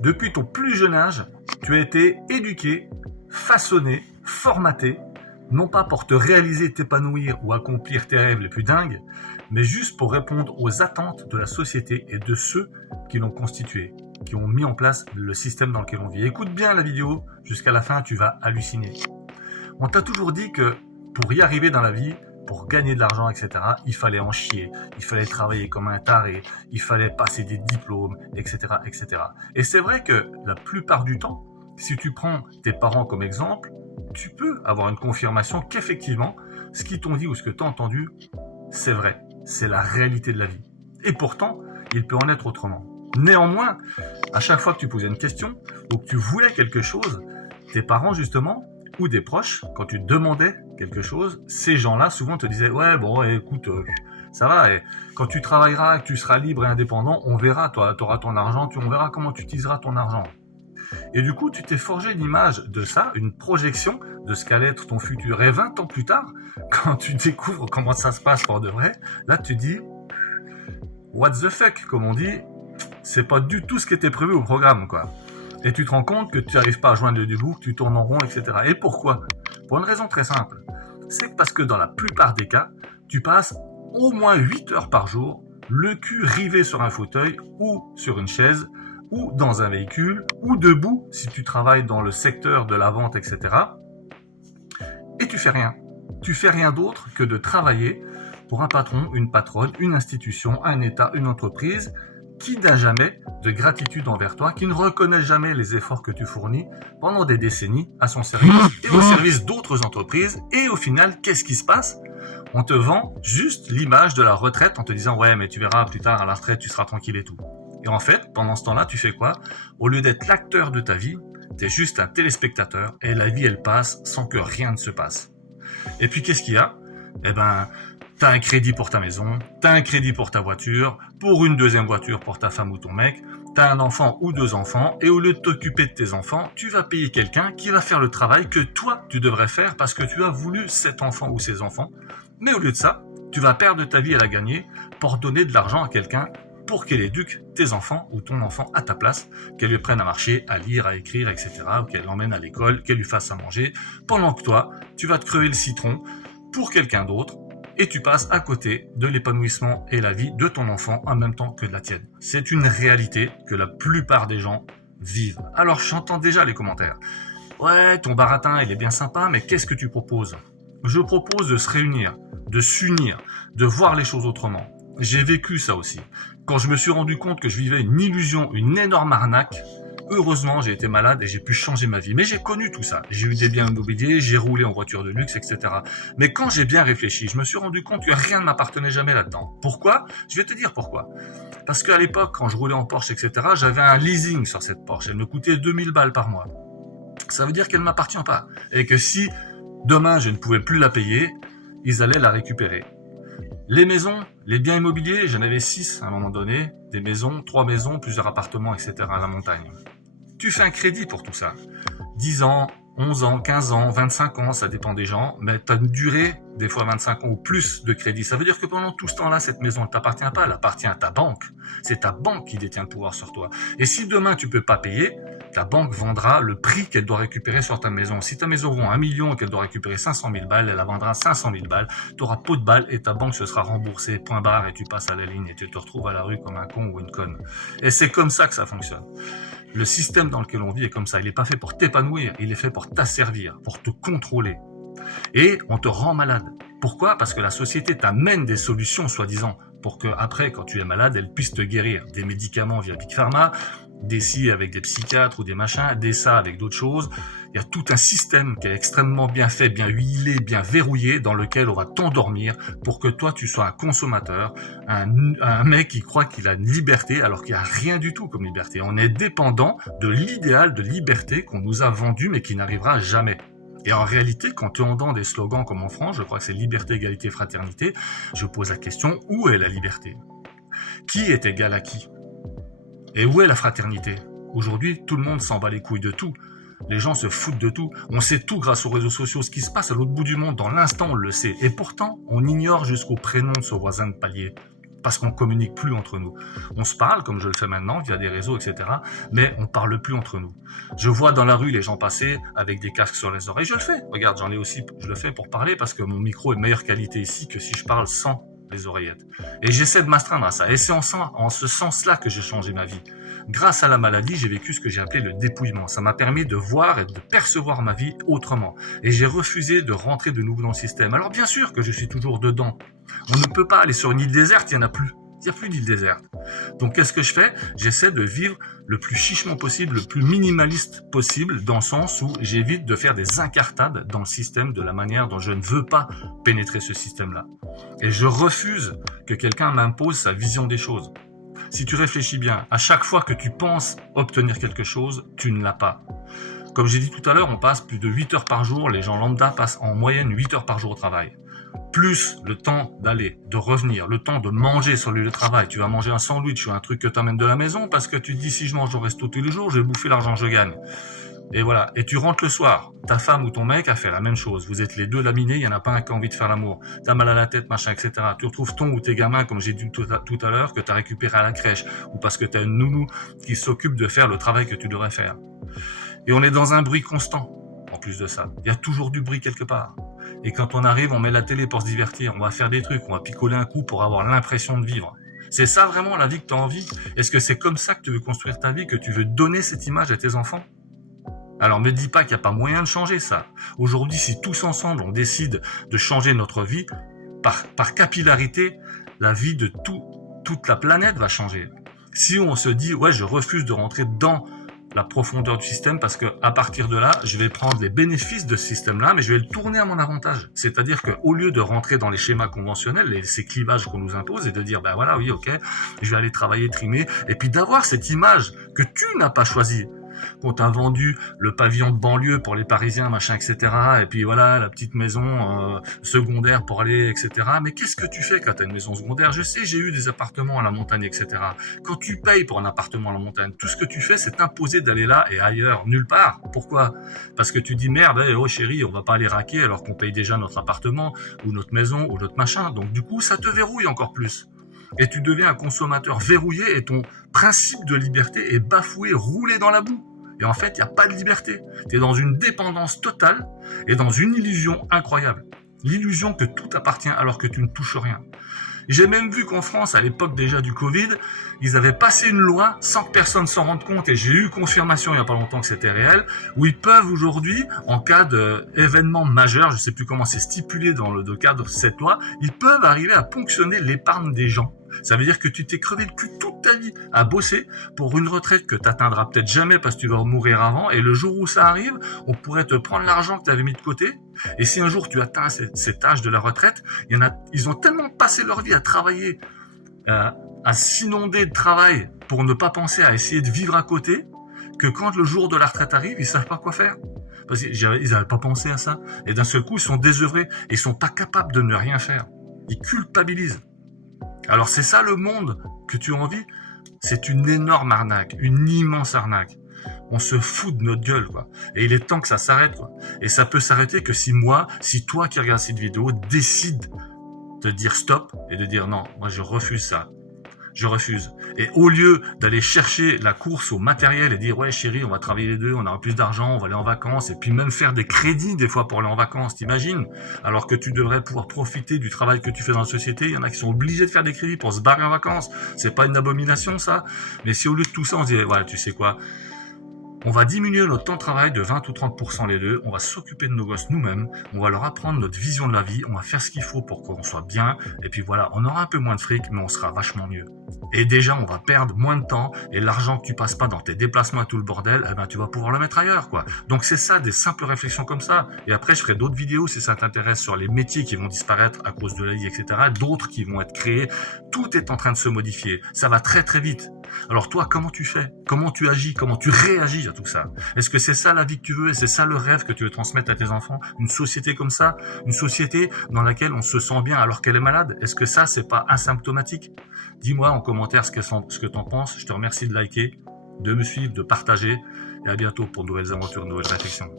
Depuis ton plus jeune âge, tu as été éduqué, façonné, formaté, non pas pour te réaliser, t'épanouir ou accomplir tes rêves les plus dingues, mais juste pour répondre aux attentes de la société et de ceux qui l'ont constitué, qui ont mis en place le système dans lequel on vit. Écoute bien la vidéo, jusqu'à la fin, tu vas halluciner. On t'a toujours dit que pour y arriver dans la vie, pour gagner de l'argent, etc., il fallait en chier, il fallait travailler comme un taré, il fallait passer des diplômes, etc., etc. Et c'est vrai que la plupart du temps, si tu prends tes parents comme exemple, tu peux avoir une confirmation qu'effectivement, ce qu'ils t'ont dit ou ce que tu as entendu, c'est vrai, c'est la réalité de la vie. Et pourtant, il peut en être autrement. Néanmoins, à chaque fois que tu posais une question ou que tu voulais quelque chose, tes parents justement, ou des proches, quand tu demandais quelque chose, ces gens-là souvent te disaient « Ouais, bon, écoute, ça va, et quand tu travailleras, que tu seras libre et indépendant, on verra, toi, tu auras ton argent, on verra comment tu utiliseras ton argent. » Et du coup, tu t'es forgé l'image de ça, une projection de ce qu'allait être ton futur. Et 20 ans plus tard, quand tu découvres comment ça se passe pour de vrai, là tu dis « What the fuck ?» comme on dit, c'est pas du tout ce qui était prévu au programme, quoi. Et tu te rends compte que tu n'arrives pas à joindre le bout, que tu tournes en rond, etc. Et pourquoi ? Pour une raison très simple. C'est parce que dans la plupart des cas, tu passes au moins 8 heures par jour, le cul rivé sur un fauteuil ou sur une chaise, ou dans un véhicule, ou debout si tu travailles dans le secteur de la vente, etc. Et tu fais rien. Tu fais rien d'autre que de travailler pour un patron, une patronne, une institution, un État, une entreprise, qui n'a jamais de gratitude envers toi, qui ne reconnaît jamais les efforts que tu fournis pendant des décennies à son service et au service d'autres entreprises. Et au final, qu'est-ce qui se passe ? On te vend juste l'image de la retraite en te disant « Ouais, mais tu verras, plus tard à la retraite, tu seras tranquille et tout. » Et en fait, pendant ce temps-là, tu fais quoi ? Au lieu d'être l'acteur de ta vie, tu es juste un téléspectateur et la vie, elle passe sans que rien ne se passe. Et puis, qu'est-ce qu'il y a ? Eh ben, t'as un crédit pour ta maison, t'as un crédit pour ta voiture, pour une deuxième voiture pour ta femme ou ton mec, t'as un enfant ou 2 enfants, et au lieu de t'occuper de tes enfants, tu vas payer quelqu'un qui va faire le travail que toi, tu devrais faire parce que tu as voulu cet enfant ou ces enfants. Mais au lieu de ça, tu vas perdre ta vie à la gagner pour donner de l'argent à quelqu'un pour qu'elle éduque tes enfants ou ton enfant à ta place, qu'elle lui apprenne à marcher, à lire, à écrire, etc., ou qu'elle l'emmène à l'école, qu'elle lui fasse à manger, pendant que toi, tu vas te crever le citron pour quelqu'un d'autre, et tu passes à côté de l'épanouissement et la vie de ton enfant en même temps que de la tienne. C'est une réalité que la plupart des gens vivent. Alors j'entends déjà les commentaires. Ouais, ton baratin, il est bien sympa, mais qu'est-ce que tu proposes ? Je propose de se réunir, de s'unir, de voir les choses autrement. J'ai vécu ça aussi. Quand je me suis rendu compte que je vivais une illusion, une énorme arnaque, heureusement, j'ai été malade et j'ai pu changer ma vie. Mais j'ai connu tout ça. J'ai eu des biens immobiliers, j'ai roulé en voiture de luxe, etc. Mais quand j'ai bien réfléchi, je me suis rendu compte que rien ne m'appartenait jamais là-dedans. Pourquoi ? Je vais te dire pourquoi. Parce qu'à l'époque, quand je roulais en Porsche, etc., j'avais un leasing sur cette Porsche. Elle me coûtait 2000 balles par mois. Ça veut dire qu'elle ne m'appartient pas. Et que si demain je ne pouvais plus la payer, ils allaient la récupérer. Les maisons, les biens immobiliers, j'en avais 6 à un moment donné. Des maisons, 3 maisons, plusieurs appartements, etc. à la montagne. Tu fais un crédit pour tout ça. 10 ans, 11 ans, 15 ans, 25 ans, ça dépend des gens, mais tu as une durée, des fois 25 ans ou plus de crédit. Ça veut dire que pendant tout ce temps-là, cette maison ne t'appartient pas, elle appartient à ta banque. C'est ta banque qui détient le pouvoir sur toi. Et si demain tu peux pas payer, ta banque vendra le prix qu'elle doit récupérer sur ta maison. Si ta maison vaut 1 million et qu'elle doit récupérer 500 000 balles, elle la vendra 500 000 balles. Tu auras peau de balle et ta banque se sera remboursée, point barre, et tu passes à la ligne et tu te retrouves à la rue comme un con ou une conne. Et c'est comme ça que ça fonctionne. Le système dans lequel on vit est comme ça. Il n'est pas fait pour t'épanouir, il est fait pour t'asservir, pour te contrôler. Et on te rend malade. Pourquoi ? Parce que la société t'amène des solutions, soi-disant, pour que après, quand tu es malade, elle puisse te guérir. Des médicaments via Big Pharma, des ci avec des psychiatres ou des machins, des ça avec d'autres choses. Il y a tout un système qui est extrêmement bien fait, bien huilé, bien verrouillé, dans lequel on va t'endormir pour que toi, tu sois un consommateur, un mec qui croit qu'il a une liberté alors qu'il n'y a rien du tout comme liberté. On est dépendant de l'idéal de liberté qu'on nous a vendu mais qui n'arrivera jamais. Et en réalité, quand tu entends des slogans comme en France, je crois que c'est liberté, égalité, fraternité, je pose la question, où est la liberté ? Qui est égal à qui ? Et où est la fraternité ? Aujourd'hui, tout le monde s'en bat les couilles de tout. Les gens se foutent de tout. On sait tout grâce aux réseaux sociaux. Ce qui se passe à l'autre bout du monde, dans l'instant, on le sait. Et pourtant, on ignore jusqu'au prénom de son voisin de palier. parce qu'on communique plus entre nous. On se parle, comme je le fais maintenant, via des réseaux, etc., mais on parle plus entre nous. Je vois dans la rue les gens passer avec des casques sur les oreilles, je le fais. Regarde, j'en ai aussi, je le fais pour parler, parce que mon micro est de meilleure qualité ici que si je parle sans les oreillettes. Et j'essaie de m'astreindre à ça. Et c'est en ce sens-là que j'ai changé ma vie. Grâce à la maladie, j'ai vécu ce que j'ai appelé le dépouillement. Ça m'a permis de voir et de percevoir ma vie autrement. Et j'ai refusé de rentrer de nouveau dans le système. Alors bien sûr que je suis toujours dedans. On ne peut pas aller sur une île déserte, il n'y en a plus. Il n'y a plus d'île déserte. Donc qu'est-ce que je fais? J'essaie de vivre le plus chichement possible, le plus minimaliste possible, dans le sens où j'évite de faire des incartades dans le système de la manière dont je ne veux pas pénétrer ce système-là. Et je refuse que quelqu'un m'impose sa vision des choses. Si tu réfléchis bien, à chaque fois que tu penses obtenir quelque chose, tu ne l'as pas. Comme j'ai dit tout à l'heure, on passe plus de 8 heures par jour, les gens lambda passent en moyenne 8 heures par jour au travail. Plus le temps d'aller, de revenir, le temps de manger sur le lieu de travail. Tu vas manger un sandwich ou un truc que tu amènes de la maison parce que tu te dis si je mange au resto tous les jours, je vais bouffer l'argent que je gagne. Et voilà. Et tu rentres le soir. Ta femme ou ton mec a fait la même chose. Vous êtes les deux laminés, il n'y en a pas un qui a envie de faire l'amour. T'as mal à la tête, machin, etc. Tu retrouves ton ou tes gamins, comme j'ai dit tout à l'heure, que t'as récupéré à la crèche. Ou parce que t'as une nounou qui s'occupe de faire le travail que tu devrais faire. Et on est dans un bruit constant. En plus de ça, il y a toujours du bruit quelque part. Et quand on arrive, on met la télé pour se divertir. On va faire des trucs, on va picoler un coup pour avoir l'impression de vivre. C'est ça vraiment la vie que tu as envie? Est-ce que c'est comme ça que tu veux construire ta vie, que tu veux donner cette image à tes enfants? Alors me dis pas qu'il n'y a pas moyen de changer ça. Aujourd'hui, si tous ensemble on décide de changer notre vie, par capillarité, la vie de toute la planète va changer. Si on se dit, ouais, je refuse de rentrer dans la profondeur du système parce que à partir de là, je vais prendre les bénéfices de ce système-là, mais je vais le tourner à mon avantage. C'est-à-dire qu'au lieu de rentrer dans les schémas conventionnels, ces clivages qu'on nous impose et de dire, ben voilà, oui, ok, je vais aller travailler, trimer, et puis d'avoir cette image que tu n'as pas choisie. Qu'on t'a vendu le pavillon de banlieue pour les Parisiens, machin, etc. Et puis voilà, la petite maison secondaire pour aller, etc. Mais qu'est-ce que tu fais quand t'as une maison secondaire? Je sais, j'ai eu des appartements à la montagne, etc. Quand tu payes pour un appartement à la montagne, tout ce que tu fais, c'est t'imposer d'aller là et ailleurs, nulle part. Pourquoi? Parce que tu dis merde, oh chérie, on va pas aller raquer alors qu'on paye déjà notre appartement ou notre maison ou notre machin. Donc du coup, ça te verrouille encore plus. Et tu deviens un consommateur verrouillé et ton principe de liberté est bafoué, roulé dans la boue. Et en fait, il n'y a pas de liberté. Tu es dans une dépendance totale et dans une illusion incroyable. L'illusion que tout appartient alors que tu ne touches rien. J'ai même vu qu'en France, à l'époque déjà du Covid, ils avaient passé une loi sans que personne s'en rende compte, et j'ai eu confirmation il n'y a pas longtemps que c'était réel, où ils peuvent aujourd'hui, en cas d'événement majeur, je ne sais plus comment c'est stipulé dans le cadre de cette loi, ils peuvent arriver à ponctionner l'épargne des gens. Ça veut dire que tu t'es crevé le cul toute ta vie à bosser pour une retraite que tu atteindras peut-être jamais parce que tu vas mourir avant, et le jour où ça arrive, on pourrait te prendre l'argent que tu avais mis de côté, et si un jour tu atteins cet âge de la retraite, ils ont tellement passé leur vie à travailler, à s'inonder de travail pour ne pas penser à essayer de vivre à côté, que quand le jour de la retraite arrive, ils savent pas quoi faire. Parce qu'ils n'avaient pas pensé à ça. Et d'un seul coup, ils sont désœuvrés et ils sont pas capables de ne rien faire. Ils culpabilisent. Alors c'est ça le monde que tu as envie? C'est une énorme arnaque, une immense arnaque. On se fout de notre gueule, quoi. Et il est temps que ça s'arrête, quoi. Et ça peut s'arrêter que si toi qui regardes cette vidéo, décide de dire stop et de dire non, moi je refuse ça. Je refuse. Et au lieu d'aller chercher la course au matériel et dire ouais chérie, on va travailler les deux, on aura plus d'argent, on va aller en vacances, et puis même faire des crédits des fois pour aller en vacances, t'imagines? Alors que tu devrais pouvoir profiter du travail que tu fais dans la société. Il y en a qui sont obligés de faire des crédits pour se barrer en vacances. C'est pas une abomination ça? Mais si au lieu de tout ça on se dit ouais tu sais quoi, on va diminuer notre temps de travail de 20 ou 30% les deux, on va s'occuper de nos gosses nous-mêmes, on va leur apprendre notre vision de la vie, on va faire ce qu'il faut pour qu'on soit bien, et puis voilà, on aura un peu moins de fric, mais on sera vachement mieux. Et déjà, on va perdre moins de temps, et l'argent que tu passes pas dans tes déplacements et tout le bordel, eh ben, tu vas pouvoir le mettre ailleurs, quoi. Donc c'est ça, des simples réflexions comme ça. Et après, je ferai d'autres vidéos si ça t'intéresse sur les métiers qui vont disparaître à cause de l'AI, etc. D'autres qui vont être créés. Tout est en train de se modifier. Ça va très très vite. Alors toi, comment tu fais? Comment tu agis? Comment tu réagis à tout ça? Est-ce que c'est ça la vie que tu veux? Et c'est ça le rêve que tu veux transmettre à tes enfants? Une société comme ça? Une société dans laquelle on se sent bien alors qu'elle est malade? Est-ce que ça, c'est pas asymptomatique? Dis-moi en commentaire ce que t'en penses. Je te remercie de liker, de me suivre, de partager. Et à bientôt pour de nouvelles aventures, de nouvelles réflexions.